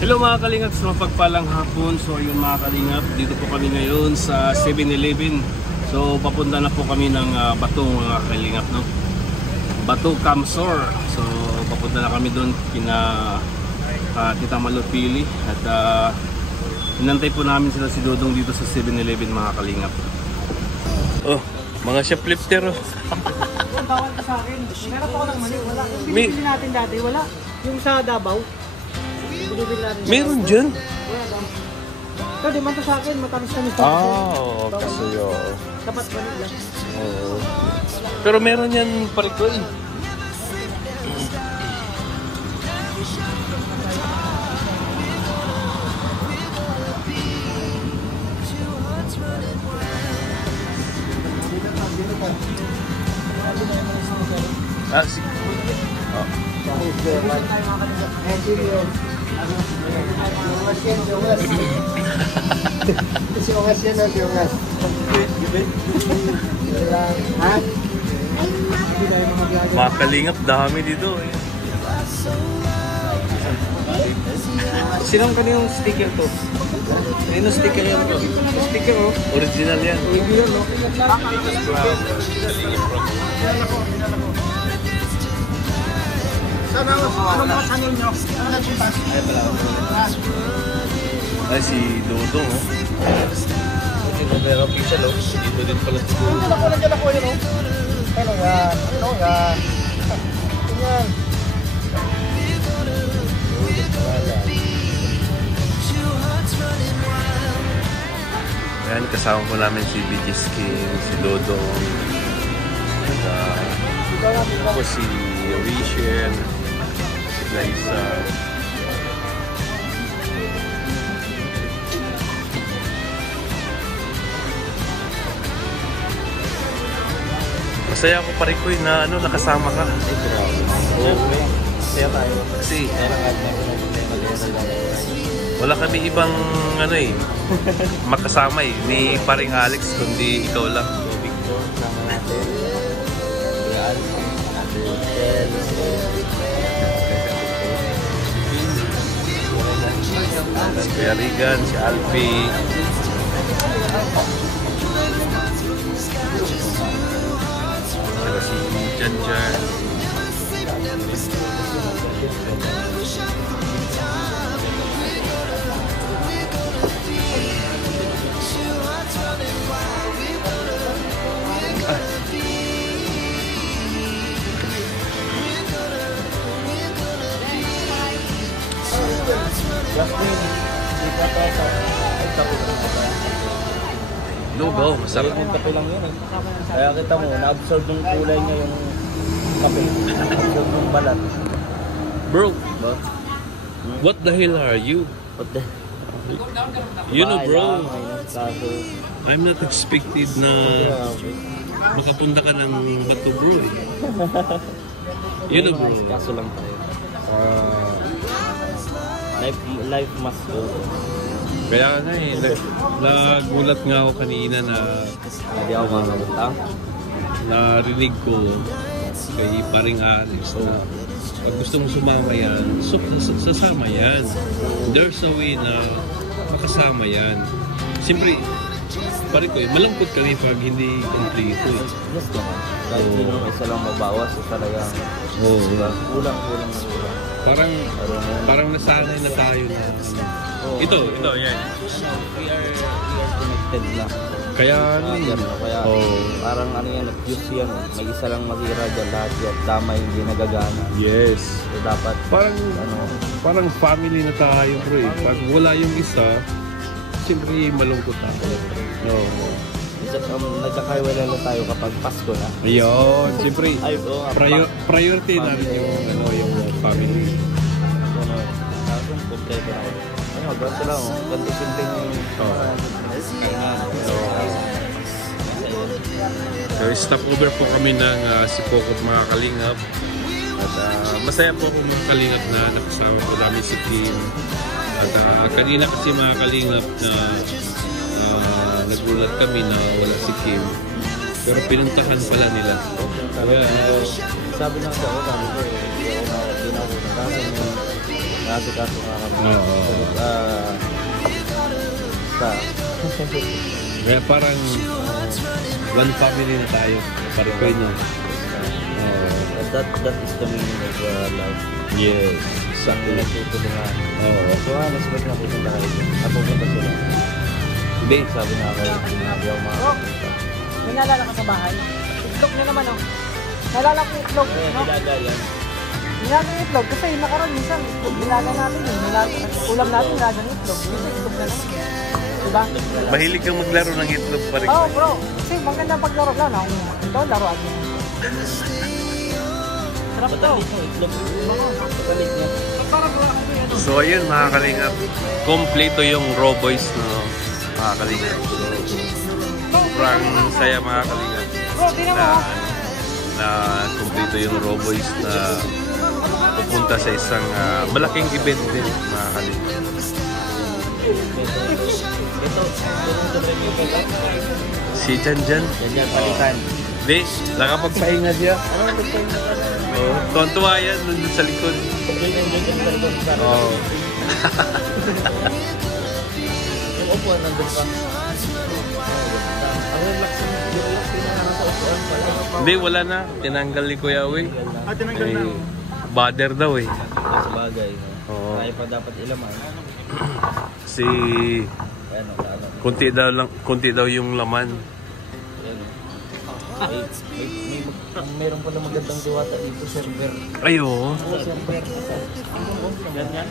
Hello mga kalingap, sa mapagpalang hapon. So ayun mga kalingap, dito po kami ngayon sa 7-Eleven. So papunta na po kami ng Bato mga kalingap, no? Bato Kamsor. So papunta na kami doon kina Tita Malupili. At inantay po namin sila si Dodong dito sa 7-Eleven mga kalingap. Oh, mga shoplifter. Bawal ka sa akin. Meron ako ng mali, wala. Yung binibili natin dati, wala. Yung sa Davao. Meron dyan? Ito, di man to sa akin, matamis-tamis na. Kasi yun. Tapat ba nila? Oo. Pero meron yan parikoy. Si mga kalingap, dami dito eh. Sinong kanyang sticker to? Ayun ang sticker yan bro. Sticker oh. Original yan. Original no? Sana ano mga channel nyo? Ano nagpuntas? Ay pala. Ay si Dodong oh. Dito meron official oh. Dito din pala si Dodong. Nandiyan ako yun oh. Ano yan? Ano yan? Yan. Ayan, kasama po namin si BG Skin, si Dodong, ako si Rishen, si Liza. Masaya ako parikoy na nakasama ka. Oo. Masaya tayo. Kasi wala kami ibang makasama eh, ni paring Alex, kundi ikaw lang. Victor, sama natin. Si Kuya Regan, si Alfie. Saka si Janjan. Lugaw, masarap. Yung kape lang yun eh. Kaya kita mo, na-absorb yung kulay niya yung kape. Na-absorb yung balat. Bro, what the hell are you? What the? You know bro, I'm not expected na makapunta ka ng Bato bro eh. You know bro. Kaso lang tayo. Life must go. Kaya nga eh, nagulat nga ako kanina na Hindi ako makapunta. narinig ko kay paring Alex na pag gusto mo sumama yan, sasama yan. There's a way na makasama yan. Siyempre, pare ko eh, malungkot kami pag hindi kompleto eh. Yes naman. Kahit sino isa lang mabawas, so talagang kulang. Parang nasanay na tayo na ito, yan. We are connected na. Kaya Parang yan, fuse yan. Mag-isa lang mag-ira dyan, lahat yan. Tama hindi nagagana. yes. So dapat, Parang family na tayo bro eh. Pag wala yung isa, siyempre malungkot ako. nagkakaiwala lang tayo kapag Pasko na. Ayun, siyempre, priority na rin yung family. Kompleto na ako. Ganito lang, ganito simple yung So, stop over po kami ng Sipokot mga kalingap. At masaya po ako mga kalingap na nakasama po namin si Kim. At kanina kasi mga kalingap na nagulat kami na wala si Kim. Pero pinuntahan pala nila. Kaya, sabi lang sa ako, sabi ko hindi na ako nakasama Kaso nga kami. Oo. Sa Kaya parang one family na tayo. Pare-pare na. that is the meaning of love. Yes. Isang pinagtutulungan. Oo. So, expect na pupunta kayo. Napupunta sila. Hindi. Sabi na ako, hindi ako makapunta. May naalala ka sa bahay? Itlog na naman, oh. Naalala ko yung itlog, no? Nilaga yan. Nilaga yung itlog. Kasi nakaroon, minsan, itlog nilaga natin, eh. Ulam natin, nilaga ng itlog. Minsan, itlog na lang. Diba? Mahilig kang maglaro ng itlog pa rin. Oo, bro. Kasi maganda paglaro lang, no? Ito, laruan mo. Sarap to. Itlog. Patalit niya. So ayun mga kalingap, kompleto yung raw boys na mga kalingap. Sobrang saya mga kalingap Bro, tingnan mo, oh. na kompleto yung raw boys na pupunta sa isang malaking event din mga kalingap. Ito Si Jan Yan, palitan. Di, nakapagpahinga siya. Ano ang pagkain na Oh, tuwan-tuwa yan nandun sa likod. Oh. Yung upuan nandun pa. Ang relax na nasa upuan. Hindi, wala na. Tinanggal ni Kuya Uy. Tinanggal na. Bader daw eh. Sa bagay. Oo. Kaya pa dapat ilaman. Si Ano. konti daw yung laman. Mayroon pala magandang diwata dito, server. Ayo. Server. Ganyan.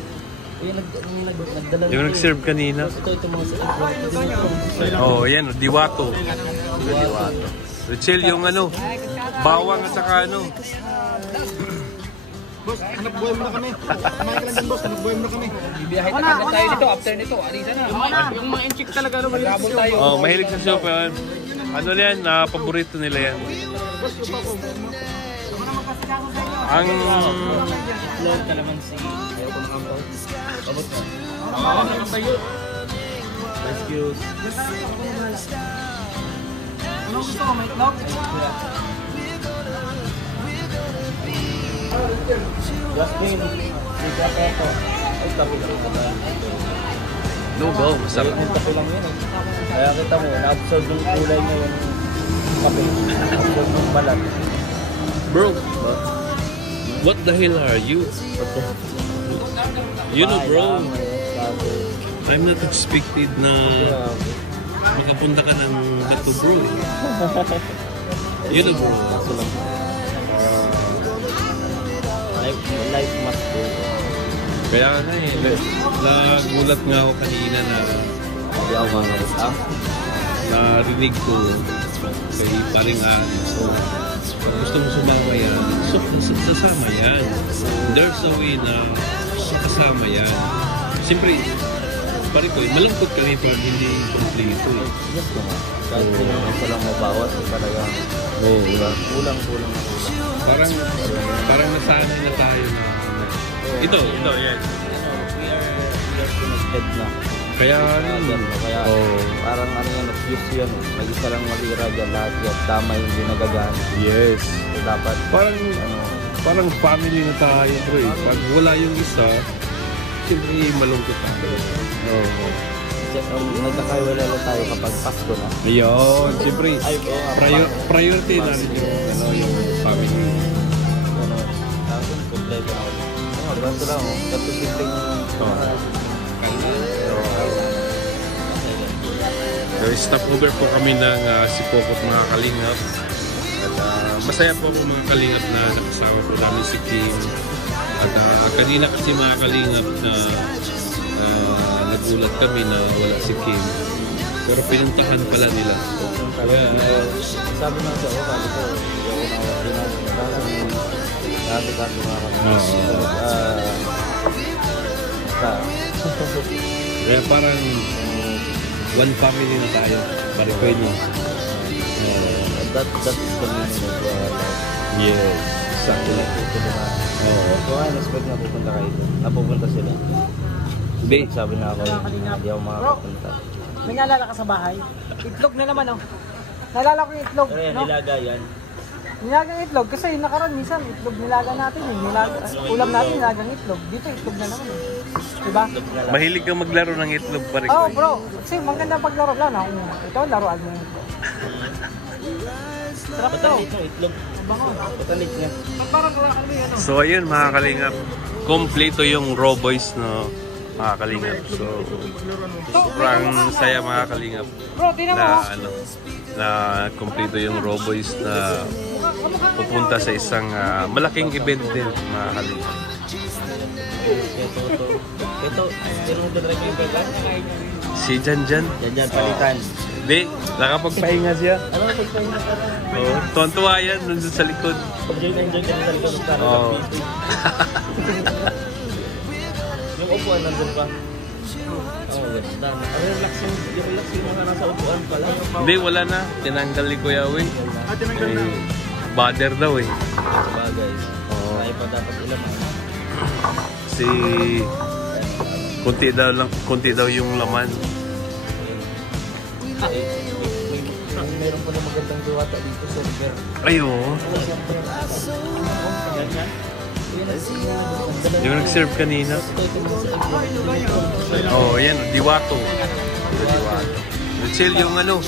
Nagdala Yung nag-serve kanina. Ito mga server. Oh, yan, diwato. Diwata. Rachel, yung ano, bawang at saka ano. Boss, anak buhay mo na kami. Kumain ka lang dyan, boss. Anak buhay mo na kami. Bibiyahe na agad tayo dito after nito. Alisa na. Yung mga inchik talaga, no? Magabol tayo. Oh, mahilig sa soup yan. Ano yan, paborito nila yan. Ang Flow kalamansi. Ayaw ko nakampot. Abot na. Excuse. Ano gusto mo, may itlog? Jasmine. Sige ako ito. Ay, tabi lang. no go, masarap. Yung kape lang yun eh. Kaya kita mo, na-absorb yung kulay niya yung kape. Na-absorb yung balat. Bro, what the hell are you? You know bro, I'm not expected na makapunta ka ng bato bro. You know bro. Kaso lang. Life must go. Kaya nga eh, nagulat nga ako kanina na Hindi ako makalit. narinig ko kay paring so kung gusto mo sumama yan, so sasama yan. There's a way na kasama yan. Siyempre, paring ko, malangkot kami pag hindi kompleto eh. Yes ko nga. Kahit kung isa lang mabawas, talagang kulang. Parang nasanay na tayo na ito, yan. We are connected na. Kaya Kaya parang ano yan, fuse yan. Mag-isa lang malira dyan lahat yan. Tama yung hindi nagagana. yes. So dapat, Parang family na tayo bro eh. Pag wala yung isa, siyempre malungkot tayo. nagkakaiwala lang tayo kapag Pasko na. Ayun, siyempre, priority na rin yung family. Kompleto na ako. Ganito lang oh. Ganito simpleng So, stop over po kami ng Sipokot mga kalingap. At masaya po po mga kalingap na nakasama po namin si Kim. At kanina kasi mga kalingap na nagulat kami na wala si Kim. Pero pinuntahan pala nila. sabi na siya, sabi ko, hindi ako kaso nga kami. Kaya parang one family na tayo. Pare-pare na. That is the meaning of love. Yes. Sakto lang tutulungan. So, expect na pupunta kayo doon. Napupunta sila. Hindi. Sabi na ako, hindi ako makapunta. May naalala ka sa bahay? Itlog na naman, oh. Naalala ko yung itlog, Pero yan, no? nilaga yan. Nilagang itlog kasi yung nakaraan minsan itlog nilaga natin eh. Ulam natin nilagang itlog. Dito itlog na naman eh. Diba? Mahilig kang maglaro ng itlog pa rin. Oo bro, kasi maganda paglaro lang. Ito laruan mo yung itlog. Sarap to. Patalit ng itlog. Patalit niya. Parang kalakan mo yan. So ayun mga kalingap, kompleto yung Raw Boys no, mga kalingap. So sobrang saya mga kalingap Bro, tinan mo. na ano, na kompleto yung Raw Boys na pupunta sa isang malaking event din mga kalingap. Ito, sino nagdadrive yung bella? Si Janjan. Yan, palitan. Hindi, nakapagpahinga siya. Ano ang pagpahinga ka rin? Oh, tuwan-tuwa yan nandun sa likod. Enjoy ka sa likod ng karo. Oo. Yung upuan nandun pa. Oh, ganda. Relaxing mo ka nasa upuan pala. Hindi, wala na. Tinanggal ni Kuya Uy. Bother daw eh. Sabagay. Oo. Kaya pa dapat ilan. Si konti daw yung laman. Meron pa na magandang diwata dito sa river. Ayo. Yung nag-serve kanina. Oh, yan, diwato. Diwato. Rachel, yung ano,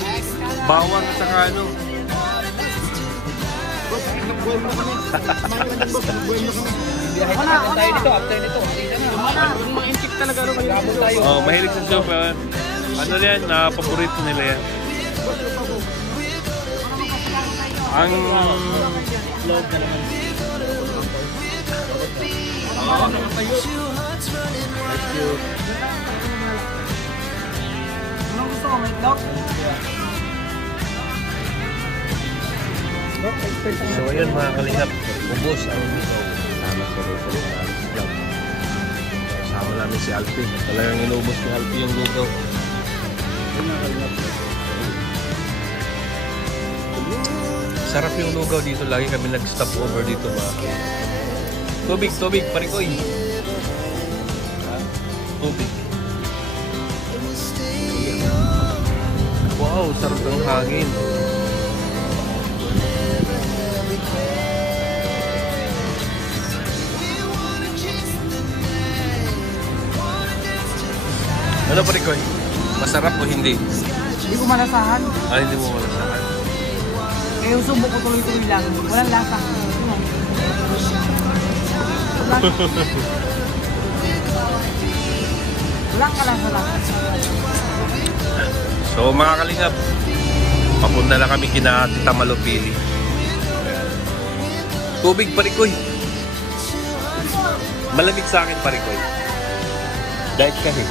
bawang at saka ano. Biyahe tayo dito, after nito. Mga intik talaga rin kayo. Oh, mahilig sa soup. Ano yan, paborito nila yan. Ang Love na naman. Anong gusto mo? May itlog? so ayun mga kalingap, ubos ang miso. Sama sa Rosary Vlog. Sama namin si Alfie. Talagang inubos ni Alfie yung lugaw. Sarap yung lugaw dito. Lagi kami nag-stop over dito mga kalingap. Tubig, parikoy. Tubig. Wow, sarap ng hangin. Ano parikoy? Masarap o hindi? Hindi ko malasahan. Hindi mo malasahan. Eh, yung subo ko tuloy-tuloy lang. Walang lasa. Walang kalasa lang. So mga kalingap, papunta na kami kina Tita Malupili. Tubig parikoy. Malamig sa akin parikoy. Diet kasi.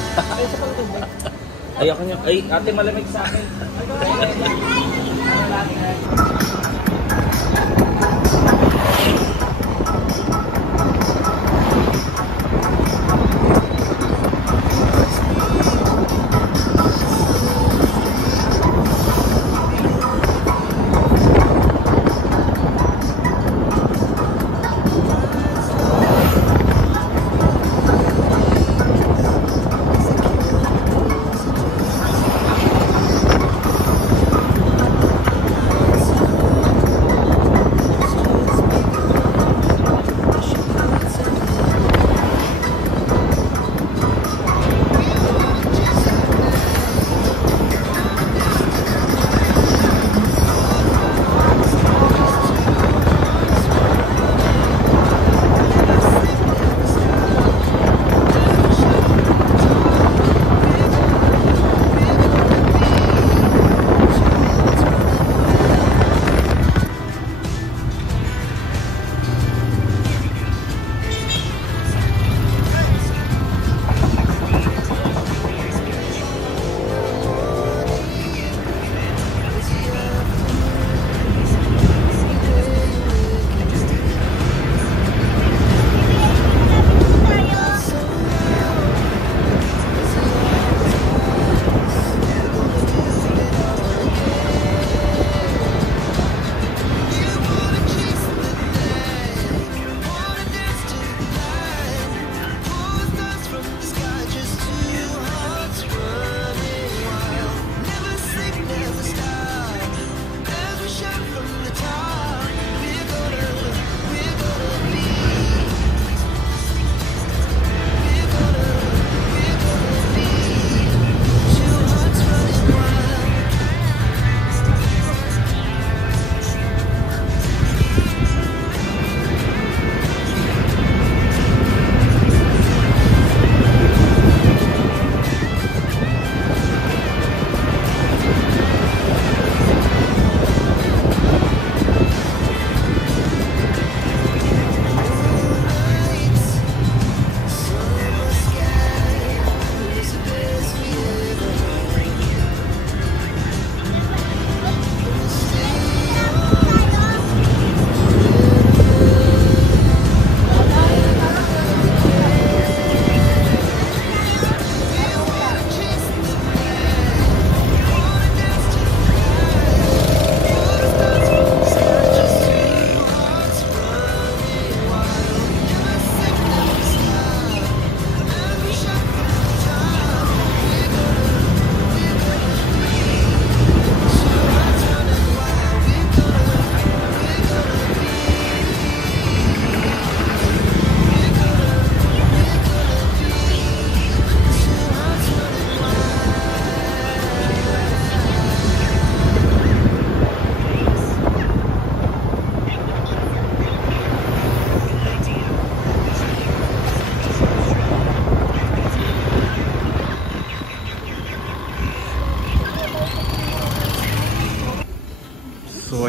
Ayoko niya. Ay, ate malamig sa akin.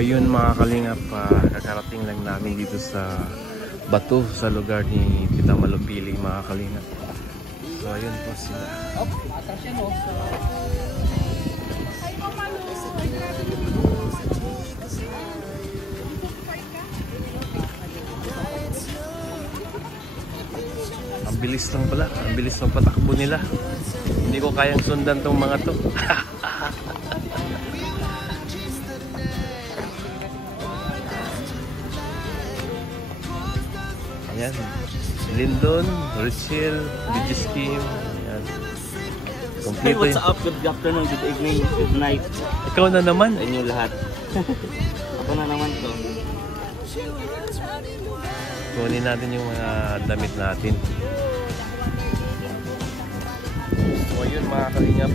ayun mga kalingap, kakarating lang namin dito sa Bato, sa lugar ni Tita Malupili mga kalingap. So ayun po sila. Atras yan, oh. Ang bilis lang pala, ang bilis ng patakbo nila. Hindi ko kayang sundan tong mga to. Ayan, Lindon, Richel, Regis Kim. Ayan. Hey, Kompleto what's yun. up? Good afternoon, good evening, good night Ikaw na naman. sa inyo lahat. Ako na naman to. Kunin natin yung mga damit natin. So ayun mga kalingap,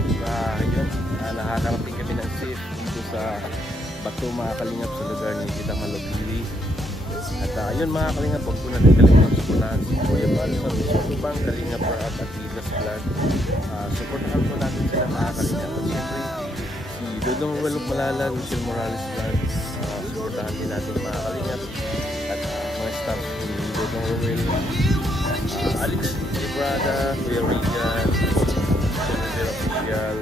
yun, nakakarating kami ng safe dito sa Bato mga kalingap, sa lugar ni Tita Malupili. At ayun mga kalingap, huwag po natin kalimutan suportahan si Kuya Bal sa Subang Kalingap at Atidas Vlog. Suportahan po natin sila mga kalingap. At siyempre si Dodong Ruel Malala, Michelle Morales Vlog, suportahan din natin mga kalingap. At mga staff ni Dodong Ruel, Alex Librada, Kuya Regan, General Official,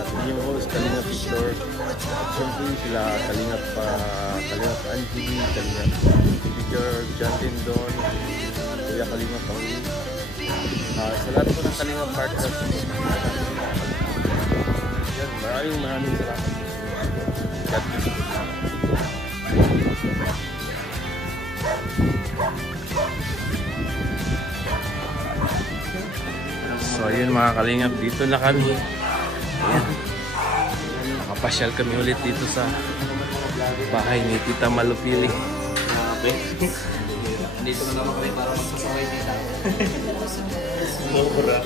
at yung host Kalingap Victor, at siyempre sila Kalingap Angie, Kalingap Victor, John Lindon, Kuya Kalingap Pauli, sa lahat po ng Kalingap partners. Yan, maraming salamat. God bless you. So ayun mga kalingap, dito na kami. Ayan. Nakapasyal kami ulit dito sa bahay ni Tita Malupili. Nandito na naman kami para magsasaway dito. Mura.